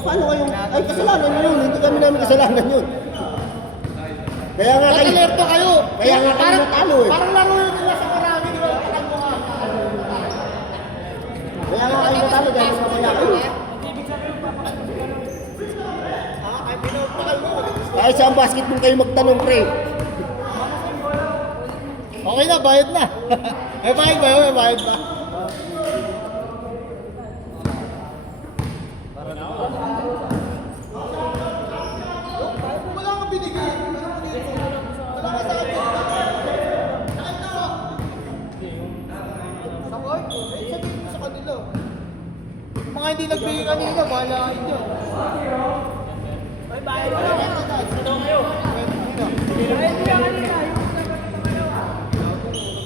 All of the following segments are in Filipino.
Paano kayong... Ay, kasalanan nyo yun. Hindi kami namin kasalanan yun. Kaya nga kayo... Natalerto kayo. Kaya nga kayo natalo eh. Parang laro yun nila sa marami, di ba? Takal mo nga. Kaya nga kayo natalo dahil sa kaya kayo. Kahit sa basketball kayo magtanong, pre. Okay na, bayad na. May bayad ba yun? May bayad ba? Wala kang binigay. Wala ka sa akin. Sa court? Eh, sabihin mo sa kanila. Mga hindi nagbigay kanina, bahala kayo dyan. May bayad ba?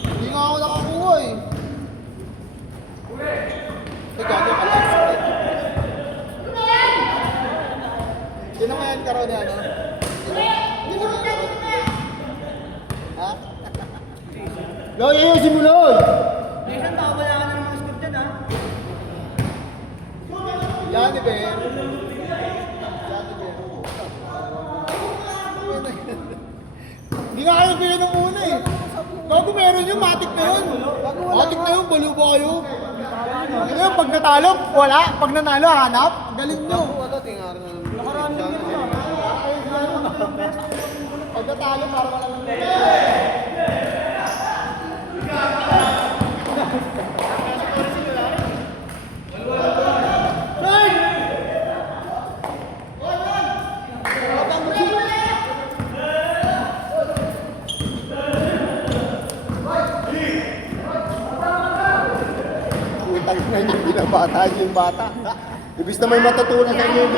Hindi nga ako nakakuha eh. Ay, gago ka lang. Sinamayan ka raw na ano? Sinamayan ka raw. Ha? Loy, ayusin mo, Loy! Isang tao wala ka ng mga scoop dyan ha? Yan ni Ben. Yan ni Ben. Hindi nga kayo bilhin ng una eh. Bago meron yun, matik na yun. Matik na yun, balo ba kayo? Ngayon, pag natalo, wala. Pag nanalo, hanap. Galing nyo. Nakaraan din yun. Pag natalo, parang walang Utang na niyo, binabata niyo yung bata. Ibig na may matutunan sa inyo yung...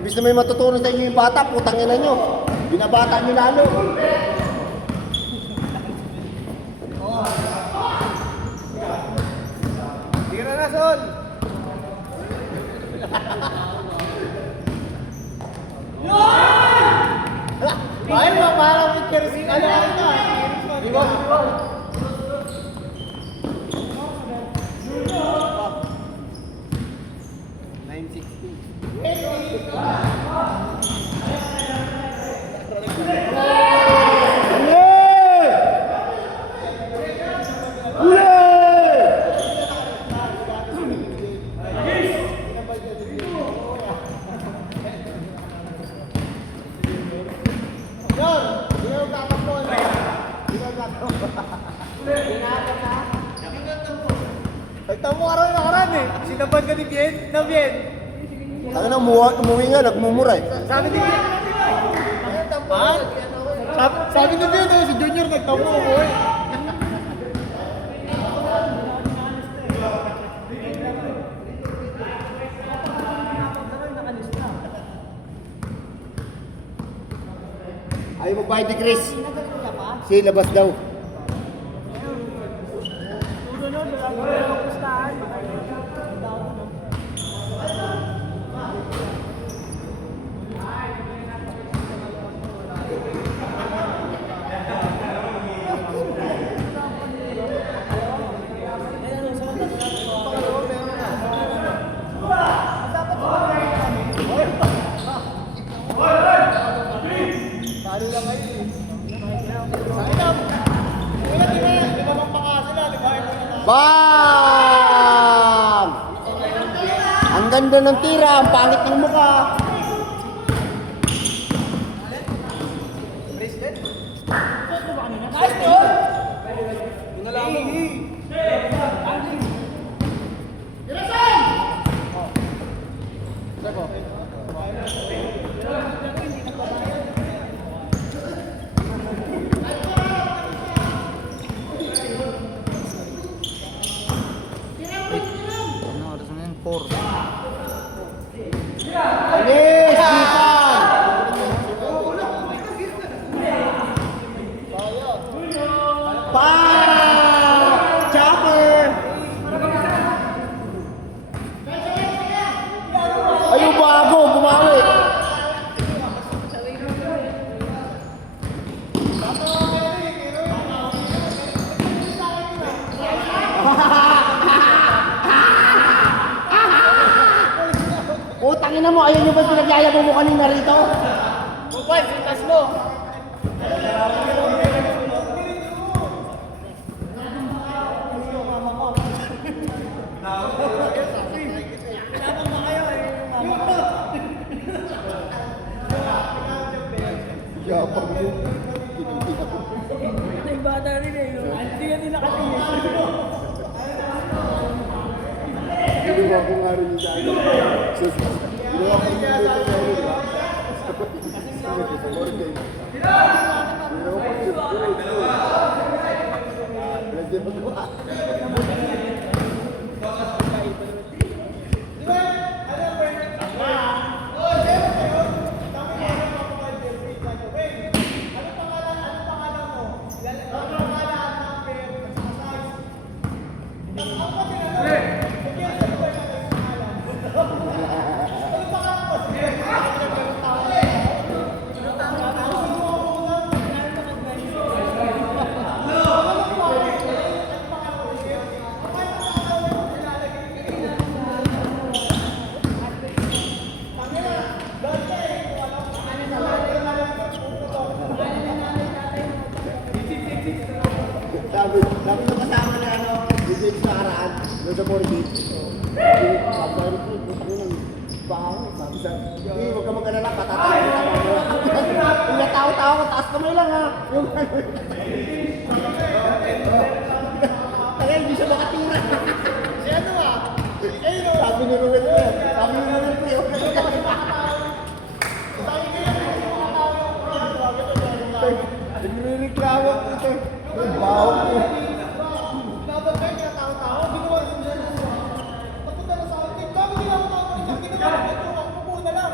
Ibig na may matutunan sa inyo yung bata, putangin na niyo. Binabata niyo lalo. Tira na, Sol! Ay, parang may kerosene. Ano ka? Diba? Tamo araw na karan eh. Sinabad ka ni Bien? Na Bien? Ang na, umuwi nga, nagmumura eh. Sabi ni Bien. Ha? Sabi ni Bien, si Junior nagtamo ko eh. Ayaw mo bayad ni Chris. Si labas daw. Paano lang kayo eh. Sayang. Wala di ba? Di ba bang panga sila? Di ba? Bam! Ang ganda ng tira, ang pangit ng mukha. Bracelet? Nice bro! Pinalaman mo. Dirasan! Sebo. Ani! ina mo, ayun yung ba pinagyayabang mo kanina rito? Bubay, sitas mo. Yapang mo. Ay, bata rin eh. Hindi ka din nakatingin. Ginawa ko nga rin yung sa ano. Ginawa ko yung dito sa ano, di ba? Sa Lorde. Ginawa ko yung Pwede magawa. Sabi ng kasama na ano, DJ sa Araan, doon sa Morgan. Sabi ko, putang ina, baho. Sabi sa, hindi, huwag ka mag-alala, patatayin ka mo. Yung tao-tao ko, taas kamay lang ha. Yung Tagay, hindi siya makatira. Si ano ah? Sabi ni Ruel ko yan. Sabi ni Ruel ko yun. Nagre-reklamo ito. Baho ko. Nabagay niya tao-tao, ginawa din niya. Pagpunta na sa akin, bakit ginawa ko ako niya? Ginawa ko ito, ako po na lang.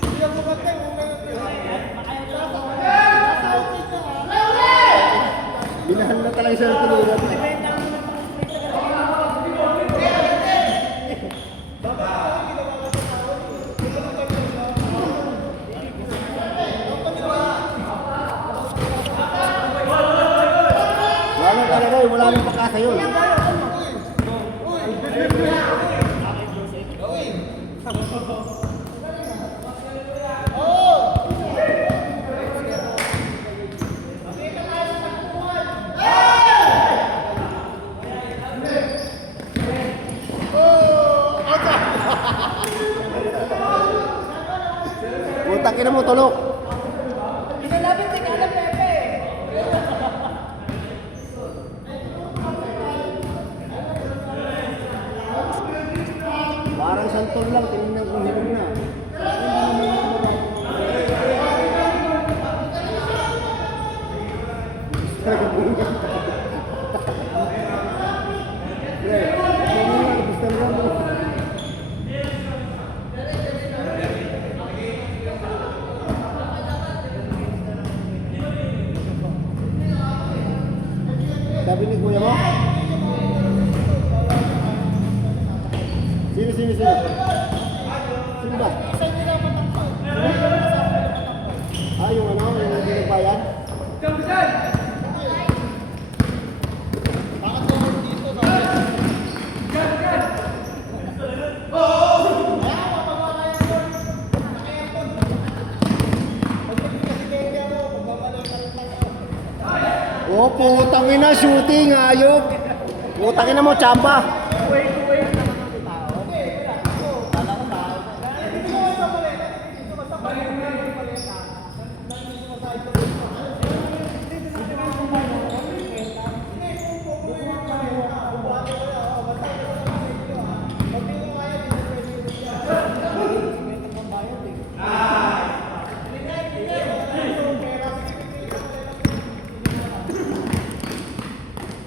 Hindi ako magkay, umay na ito. Nasa outfit na nga. Binahan na talaga siya ng tulungan. Wala talaga eh, wala nang pagkasa yun. Utang ina mo, tulok. Pinalapit si Kala Pepe. Parang santol lang, tinignan kong hinog na. Gusto lang mo. Sabi ni kuya mo? Sino? Sino ba? Ah, yung ano, yung hindi nagbayan? Oh, putang ina, shooting, ayok. Putang ina mo, chamba.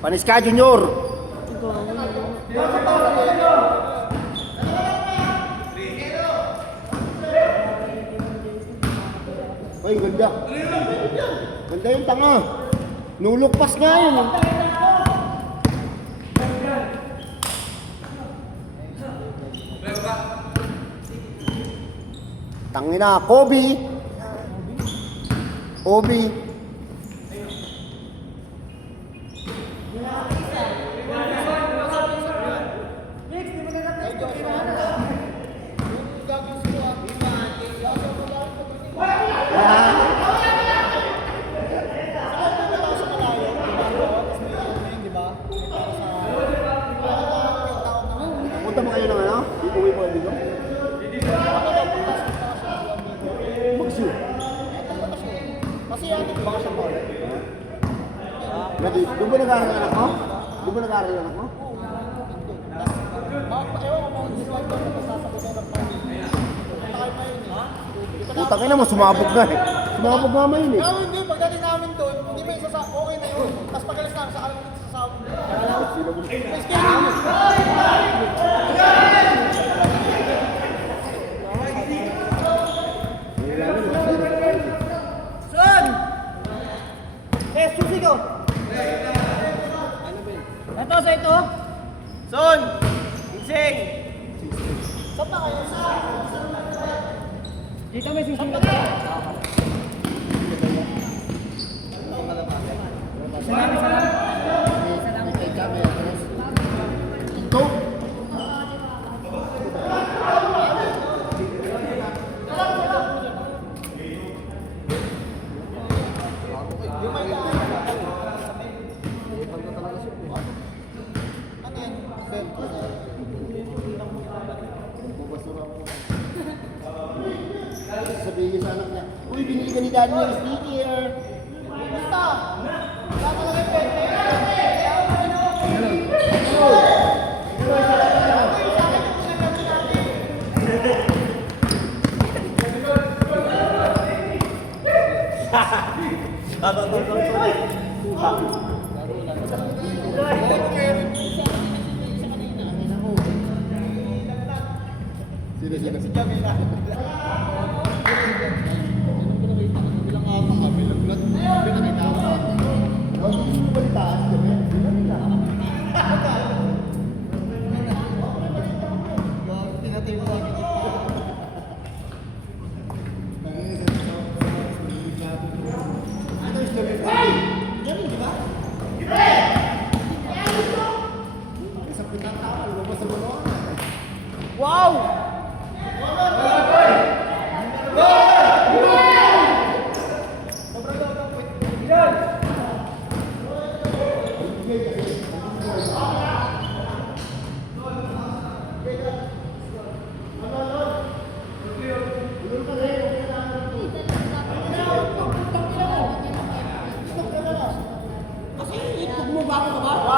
Paniska Junior. Ay, ganda. Ganda yung tanga. Nulukpas nga yun. Tangina, Kobe. Kobe. Doon ba nag-aaral ang anak mo? Doon ba nag-aaral ang anak mo? Putang ina mo, sumabog na eh. Sumabog nga yun eh. Pero hindi, pagdating namin doon, hindi may isa okay na yun. Tapos pagalas namin sa alam mo sa sound. May schedule. Son! Eh, susi ko! Ito sa ito? Son! Ginseng! Saan na kayo? Dito may sising na. Ito? Ano yan? Sabihin sa anak niya, uy, binili ka ni daddy ng sticker. Basta! Wala talaga yung pwede. Sino, sino? Si Jamila. Bilang ako nga, bilaglat. Pinakita ako. Huwag gusto mo balitaas kami. Tinatay mo ako. Ano yung story? Ganun, di ba? Isang pinatawa, lumabas sa mga. Wow! Kasi itlog mo bago ka ba?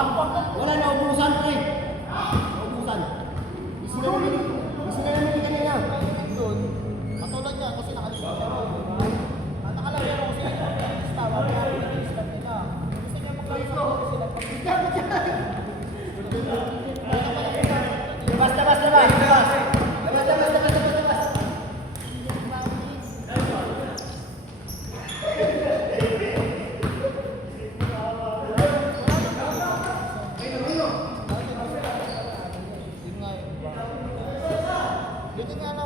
Wala na ubusan ko eh. Ubusan. Isi na namin ni kanina. Doon, katulad niya kasi nakalimutan ko. Nakalagay ako kasi tama ko ako ng lista nila. Gusto niya magkaroon ako sila Basta ba? Dito nga na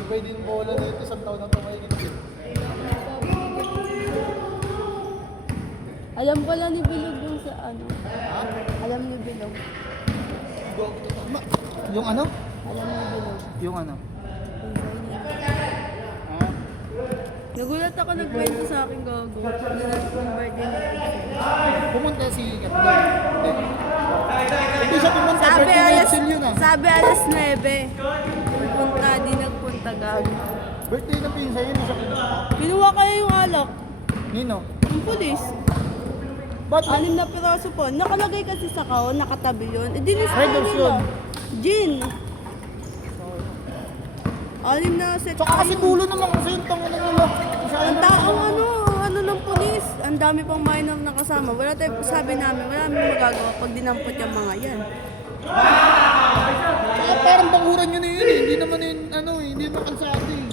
Ibay din bola dito, isang taon na tumayin. Alam ko lang ni Bilog yung sa ano. Alam ni Bilog. Yung ano? Alam ni Bilog. Yung ano? Yung sa inyo. Nagulat ako nagkwento sa akin gago. Yung birthday niya. Pumunta si Katlin. Hindi siya pumunta, Sabi birthday ni alas, Axel yun ah. sabi alas 9. Pupunta, di nagpunta gago. Birthday ng pinsa yun, hindi siya pumunta. Kinuha kaya yung alak. Nino? Yung pulis. Ba't? 6 na piraso po. Nakalagay kasi sa kahon, nakatabi yun. Eh, dinis Red ko Horse nila. yun. Gin. Anim na set Tsaka kasi tayo. dulo naman kasi yung tangan nila. Ang taong ano ng pulis. Ang dami pang minor na kasama. Wala tayo, sabi namin, wala namin magagawa pag dinampot yung mga yan. Tsaka parang bakuran nyo na yun eh. Hindi naman yun, ano eh, hindi naman kalsado eh.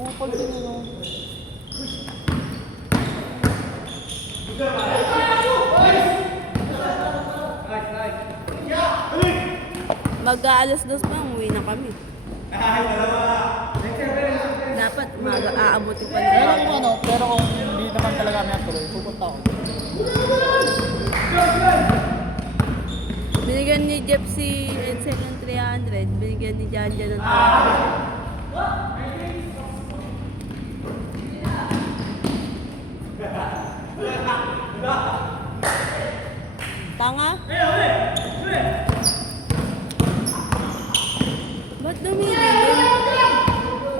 Upal din ano. Mag-aalas 2 pa, umuwi na kami. Dapat aabutin pa Pero nila. kung ano, pero kung hindi naman talaga may tuloy, pupunta ako. Binigyan ni Jeff si Edsel ng 300, binigyan ni Janja ng 200. Tanga? Ba't dumidilim?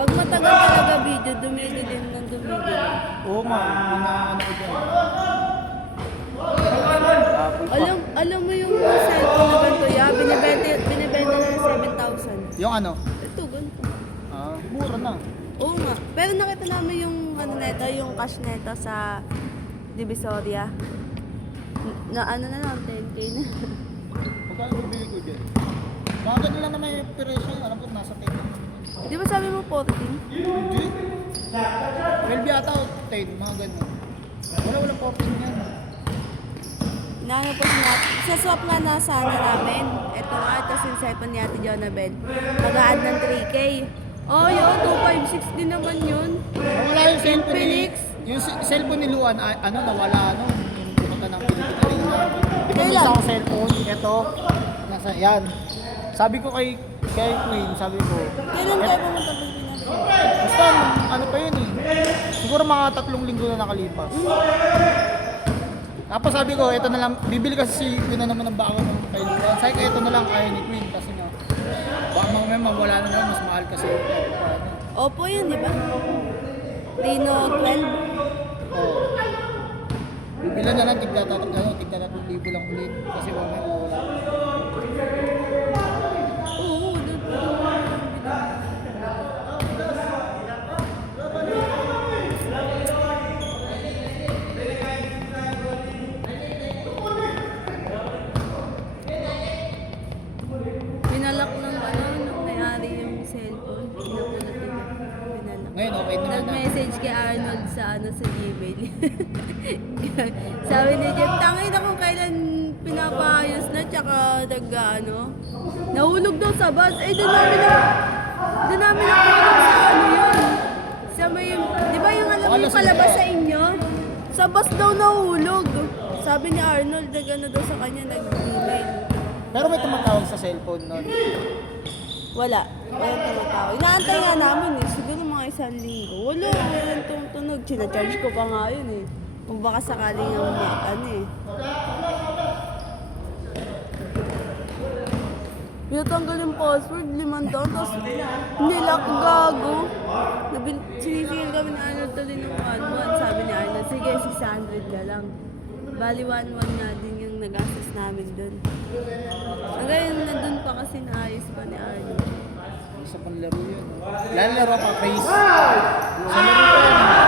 Pag matagal talaga video, dumidilim ng dumidilim. Oo nga, ano ko dyan. Alam mo yung cellphone na ganito, binibenta na ng 7,000. Yung ano? Ito, ganito. Mura na. Oo nga. Pero nakita namin yung ano neto, yung cash neto sa Divisoria. Na ano na lang, 10K na. Magkano bibili ko dyan? Mga ganun lang na may presyo, alam ko nasa 10. Di ba sabi mo 14? Hindi. 12 yata o 10, mga ganun. Wala 14 yan. Naano po siya, sa swap nga na sana namin. Ito nga, tapos yung cellphone ni Ate Jonabel. Mag-a-add ng 3K. Oh, yun, 256 din naman yun. Wala yung cellphone ni... Infinix. Yung cellphone ni Luan, ano, nawala ano. Yung pumunta ng Pilipinas. Di ba may Kailan? isang cellphone? Ito. Nasa, yan. Sabi ko kay Queen, sabi ko. Kailan tayo pumunta Pilipinas? Basta, ano pa yun eh. Siguro mga 3 linggo na nakalipas. Tapos sabi ko, ito na lang, bibili kasi si Queen na naman ng baka ng kay Luan. Sabi ko, ito na lang kaya ni Queen kasi nga, baka mga mawala na naman, mas mahal kasi. Oppo yun, di ba? Reno 12. Oo. Bibilan na lang, tigda 3,000 lang ulit. Kasi mamaya mawala. Oo, pinalak ng ano, nung may-ari yung cellphone. Pinapulot nila. Pinalak. Ngayon, okay naman na. Nag-message kay Arnold sa ano sa Gmail. Sabi ni Jeff, tangin na kung kailan pinapaayos na tsaka nag-ano. Nahulog daw sa bus. Eh, doon namin nahulog sa ano yun. Sa may, di ba yung alam mo yung palabas sa inyo? Sa bus daw nahulog. Sabi ni Arnold, nag-ano daw sa kanya, nag-email. Pero may tumatawag sa cellphone nun. Wala. Walang tumatawag. Inaantay nga namin eh. Siguro mga 1 linggo. Walang tumutunog. China-charge ko pa nga yun eh. Kung baka sakaling ang ano eh. Pinatanggal yung password, 5 taon, tapos nilak gago. Sinisigil kami ni Arnold tuloy ng 1-1. Sabi ni Arnold, sige, 600 na lang. Bali 1-1 nga din yung nagastos namin dun. Hanggang nandun pa kasi naayos pa ni Arnold. Isa pang laro yun. Lalaro pa, Face. Sa laro pa yun.